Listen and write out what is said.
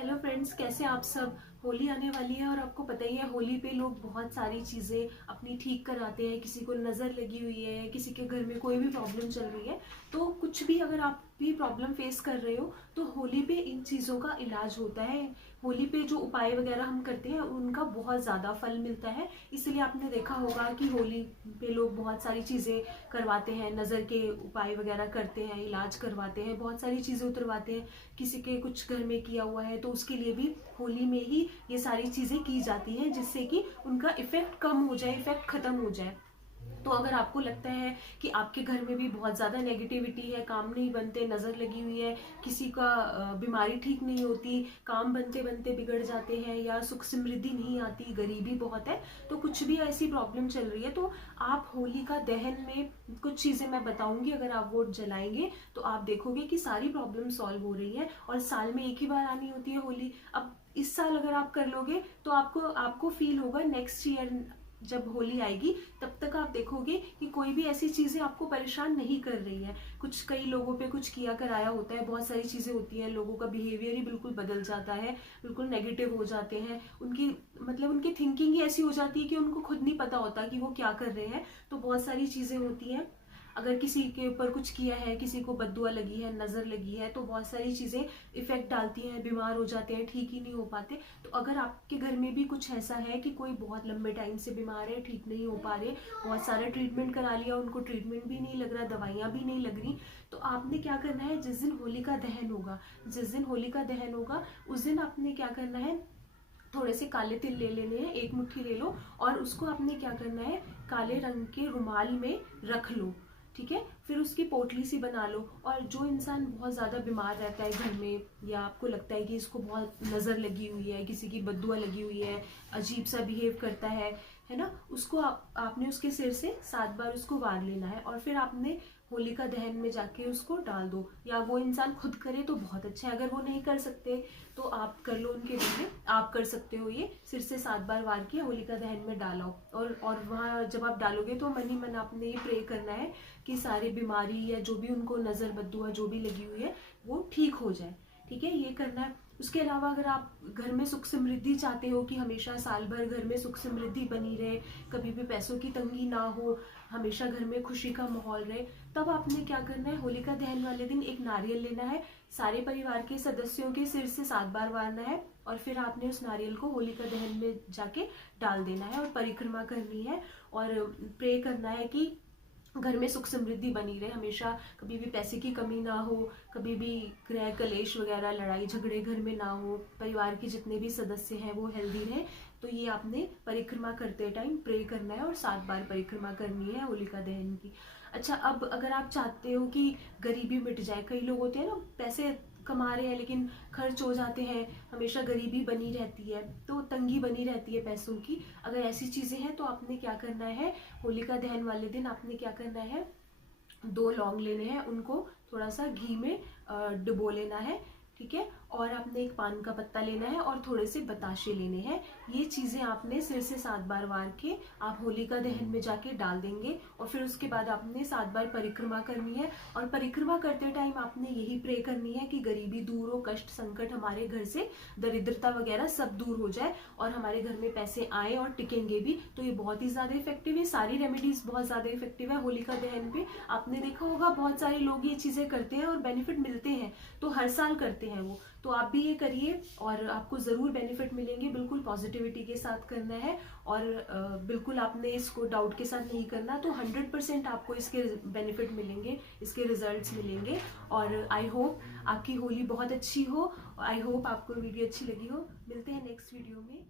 Hello friends, कैसे आप सब। होली आने वाली है और आपको पता ही है होली पे लोग बहुत सारी चीज़ें अपनी ठीक कराते हैं। किसी को नज़र लगी हुई है, किसी के घर में कोई भी प्रॉब्लम चल रही है, तो कुछ भी अगर आप भी प्रॉब्लम फेस कर रहे हो तो होली पे इन चीज़ों का इलाज होता है। होली पे जो उपाय वगैरह हम करते हैं उनका बहुत ज़्यादा फल मिलता है। इसलिए आपने देखा होगा कि होली पे लोग बहुत सारी चीज़ें करवाते हैं, नज़र के उपाय वगैरह करते हैं, इलाज करवाते हैं, बहुत सारी चीज़ें उतरवाते हैं। किसी के कुछ घर में किया हुआ है तो उसके लिए भी होली में ही ये सारी चीज़ें की जाती हैं, जिससे कि उनका इफेक्ट कम हो जाए, इफेक्ट खत्म हो जाए। तो अगर आपको लगता है कि आपके घर में भी बहुत ज़्यादा नेगेटिविटी है, काम नहीं बनते, नज़र लगी हुई है, किसी का बीमारी ठीक नहीं होती, काम बनते बनते बिगड़ जाते हैं, या सुख समृद्धि नहीं आती, गरीबी बहुत है, तो कुछ भी ऐसी प्रॉब्लम चल रही है, तो आप होली का दहन में कुछ चीज़ें मैं बताऊंगी। अगर आप वो जलाएंगे तो आप देखोगे कि सारी प्रॉब्लम सॉल्व हो रही है। और साल में एक ही बार आनी होती है होली। अब इस साल अगर आप कर लोगे तो आपको आपको फील होगा नेक्स्ट ईयर जब होली आएगी तब तक आप देखोगे कि कोई भी ऐसी चीजें आपको परेशान नहीं कर रही है। कुछ कई लोगों पे कुछ किया कराया होता है, बहुत सारी चीजें होती हैं, लोगों का बिहेवियर ही बिल्कुल बदल जाता है, बिल्कुल नेगेटिव हो जाते हैं। उनकी मतलब उनकी थिंकिंग ही ऐसी हो जाती है कि उनको खुद नहीं पता होता कि वो क्या कर रहे हैं। तो बहुत सारी चीजें होती हैं। अगर किसी के ऊपर कुछ किया है, किसी को बद्दुआ लगी है, नजर लगी है, तो बहुत सारी चीजें इफेक्ट डालती हैं, बीमार हो जाते हैं, ठीक ही नहीं हो पाते। तो अगर आपके घर में भी कुछ ऐसा है कि कोई बहुत लंबे टाइम से बीमार है, ठीक नहीं हो पा रहे, बहुत सारा ट्रीटमेंट करा लिया, उनको ट्रीटमेंट भी नहीं लग रहा, दवाइयां भी नहीं लग रही, तो आपने क्या करना है, जिस दिन होली का दहन होगा, जिस दिन होली का दहन होगा उस दिन आपने क्या करना है, थोड़े से काले तिल ले लेने हैं, एक मुट्ठी ले लो, और उसको आपने क्या करना है, काले रंग के रुमाल में रख लो। ठीक है, फिर उसकी पोटली सी बना लो। और जो इंसान बहुत ज़्यादा बीमार रहता है घर में, या आपको लगता है कि इसको बहुत नज़र लगी हुई है, किसी की बद्दुआ लगी हुई है, अजीब सा बिहेव करता है ना, उसको आपने उसके सिर से 7 बार उसको वार लेना है, और फिर आपने होलिका दहन में जाके उसको डाल दो। या वो इंसान खुद करे तो बहुत अच्छा है, अगर वो नहीं कर सकते तो आप कर लो उनके लिए। आप कर सकते हो, ये सिर से 7 बार वार के होलिका दहन में डालो। और वहाँ जब आप डालोगे तो मन ही मन आपने ये प्रे करना है कि सारी बीमारी या जो भी उनको नजर बद्दुआ जो भी लगी हुई है वो ठीक हो जाए। ठीक है, ये करना है। उसके अलावा अगर आप घर में सुख समृद्धि चाहते हो कि हमेशा साल भर घर में सुख समृद्धि बनी रहे, कभी भी पैसों की तंगी ना हो, हमेशा घर में खुशी का माहौल रहे, तब आपने क्या करना है, होलिका दहन वाले दिन एक नारियल लेना है, सारे परिवार के सदस्यों के सिर से 7 बार वारना है, और फिर आपने उस नारियल को होलिका दहन में जाके डाल देना है, और परिक्रमा करनी है, और प्रे करना है कि घर में सुख समृद्धि बनी रहे, हमेशा कभी भी पैसे की कमी ना हो, कभी भी गृह कलेश वगैरह लड़ाई झगड़े घर में ना हो, परिवार के जितने भी सदस्य हैं वो हेल्दी रहें। तो ये आपने परिक्रमा करते टाइम प्रे करना है, और 7 बार परिक्रमा करनी है होलिका दहन की। अच्छा, अब अगर आप चाहते हो कि गरीबी मिट जाए, कई लोग होते हैं ना, पैसे कमा रहे हैं लेकिन खर्च हो जाते हैं, हमेशा गरीबी बनी रहती है, तो तंगी बनी रहती है पैसों की। अगर ऐसी चीजें हैं तो आपने क्या करना है, होलिका दहन वाले दिन आपने क्या करना है, 2 लौंग लेने हैं, उनको थोड़ा सा घी में डुबो लेना है। ठीक है, और आपने एक पान का पत्ता लेना है, और थोड़े से बताशे लेने हैं। ये चीजें आपने सिर से 7 बार वार के आप होलिका दहन में जाके डाल देंगे, और फिर उसके बाद आपने 7 बार परिक्रमा करनी है। और परिक्रमा करते टाइम आपने यही प्रे करनी है कि गरीबी दूर हो, कष्ट संकट हमारे घर से, दरिद्रता वगैरह सब दूर हो जाए, और हमारे घर में पैसे आए और टिकेंगे भी। तो ये बहुत ही ज्यादा इफेक्टिव है, सारी रेमेडीज बहुत ज्यादा इफेक्टिव है होलिका दहन पे। आपने देखा होगा बहुत सारे लोग ये चीजें करते हैं और बेनिफिट मिलते हैं, तो हर साल करते हैं वो। तो आप भी ये करिए और आपको जरूर बेनिफिट मिलेंगे। बिल्कुल पॉजिटिविटी के साथ करना है, और बिल्कुल आपने इसको डाउट के साथ नहीं करना। तो 100% आपको इसके बेनिफिट मिलेंगे, इसके रिजल्ट्स मिलेंगे। और आई होप आपकी होली बहुत अच्छी हो, आई होप आपको वीडियो अच्छी लगी हो। मिलते हैं नेक्स्ट वीडियो में।